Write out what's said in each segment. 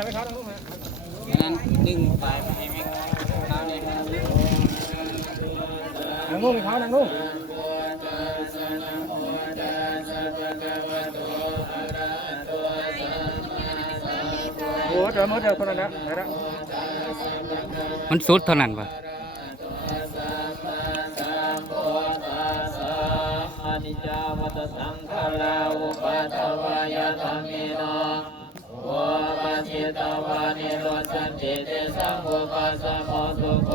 นั้นดึงปลายไปให้แม่ข้าวนี่นั่งลงไปเขานั่งลงโอ้เดี๋ยวเท่านั้นนะไหนละมันสุดเท่านั้นปะนิจาวัตสังขาราอุปาทวายาธรรมิโนโอปัสสิตวานิโรสันติเตสังอุปัสสะโมสุโข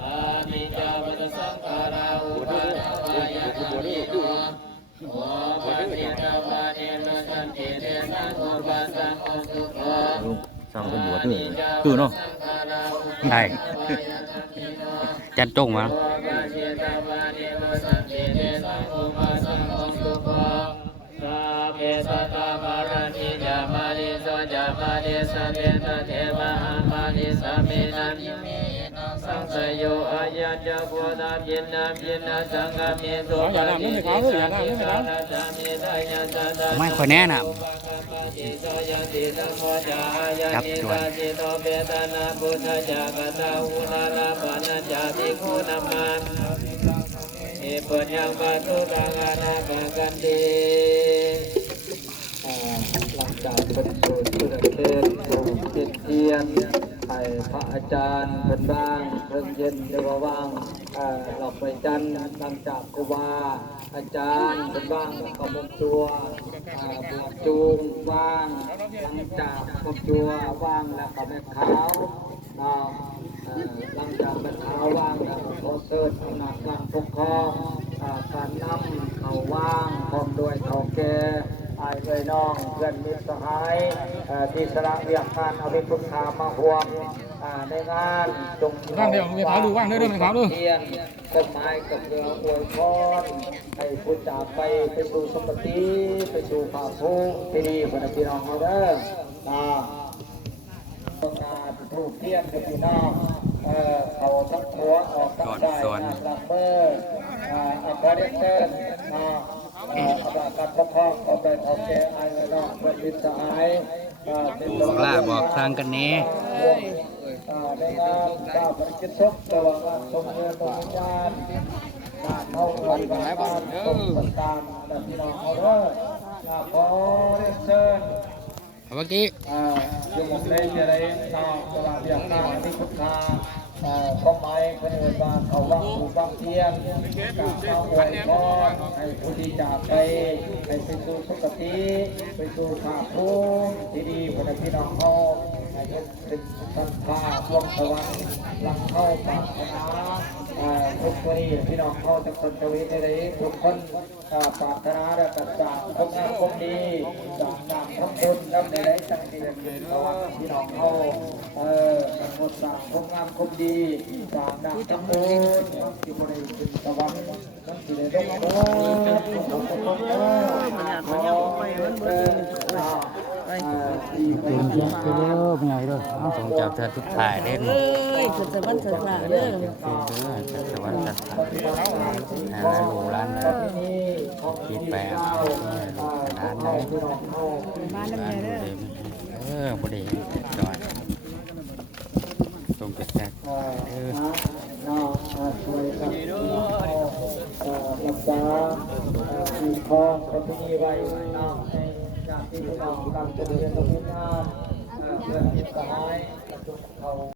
อานิจาวัตสังขาราอุปาทวายาธรรมิโนโอปัสสิตวานิโรสันติเตสังอุปัสสะโมสุโขสั่งคนบวชด้วยตื่นเนาะใช่จันจงมาเกสตาบารณิจามาลิโสจามาลิสเมตเทวะหามาลิสเมนันสังสยโยอายัญญโพธาปินนาปินนาสังฆเมตุปะติสังฆาราชามิทายันตตาไม่ค่อยแน่น่ะจับจวนจิโตเปตนาพุทธจากตาหุลาลาปนาจาภิกขุนามันเอปุญญังปัตุตังอานาปกันติหลังจากเป็นโสดสุดเทศเจ็ดเทียนไปพระอาจารย์เป็นบ้างเพิ่งเย็นเรียกว่าว่างหลอกไปจันหลังจากครูบาอาจารย์เป็นบ้างขบวนตัวบวชจูงว่างหลังจากขบตัวว่างแล้วก็แม่ขาวหลังจากแม่ขาวว่างแล้วก็เสิร์ชหนักการปกครองการนำเขาว่างพร้อมด้วยเขาแก่ไอ้เลยน้องเพื่อนมิตรสหายที่สละเรียกการเอาไปพุทธามาห่วงในงานจงว่างเดี๋ยวมีขาวดูว่างเด้อมีขาวดูเทียนต้นไม้กับเรืออวยพรให้พุทธาไปสู่สมบัติไปสู่ภาภูที่ดีคนพี่น้องเขาเด้อต้องการถูกเทียนกับพี่น้องเขาทั้งหัวออกทั้งใจลับเบอร์อัปเดตเตอร์การปกครองของเป็นโอเคไอ้น้องเป็นวิสัยบอกล่าบอกทางกันนี้ในงานก้าวปฏิจิตทุกตัวทรงเงินทรงญาณเข้าวันกันแล้วบ้านทรงประทานแต่พี่น้องเขาเด้อขอเรียนเชิญเมื่อกี้อยู่หมดเลยอะไรน้องตลาดอย่างน้องที่พุทธาก็หมายเป็นเรื่องการเขาวังผูกวังเทียนกับข้าวอวยพรให้ผู้ที่จากไปให้ไปสู่สุคติไปสู่ภาคภูมิที่ดีคนพี่น้องเขาให้เป็นสันพาพวงสวรรค์หลังเข้าปากนาทุกคนพี่น้องเขาจะคนจะวิทย์ได้ทุกคนปรารถนาและตัดจากทำงานคงดีจากนำทำบุญทำในไรตั้งใจเป็นสวรรค์พี่น้องเขาหมดจากทำงานคงดีจากนำทำบุญที่บริสุทธิ์สวรรค์นั่นคือในโลกส่งจากเธอทุกถ่ายเล่นสุดสวรรค์สุดละเด้อสวรรค์จัดหรูร้านปิดแปะร้านไหนบ้านนั่นเด้อพอดีจอดส่งจากช่วยกันรักษามีคลองประเพณีไว้น้ำในจากที่พี่น้องกำลังจะเดินทางเพื่อมิตรสหาย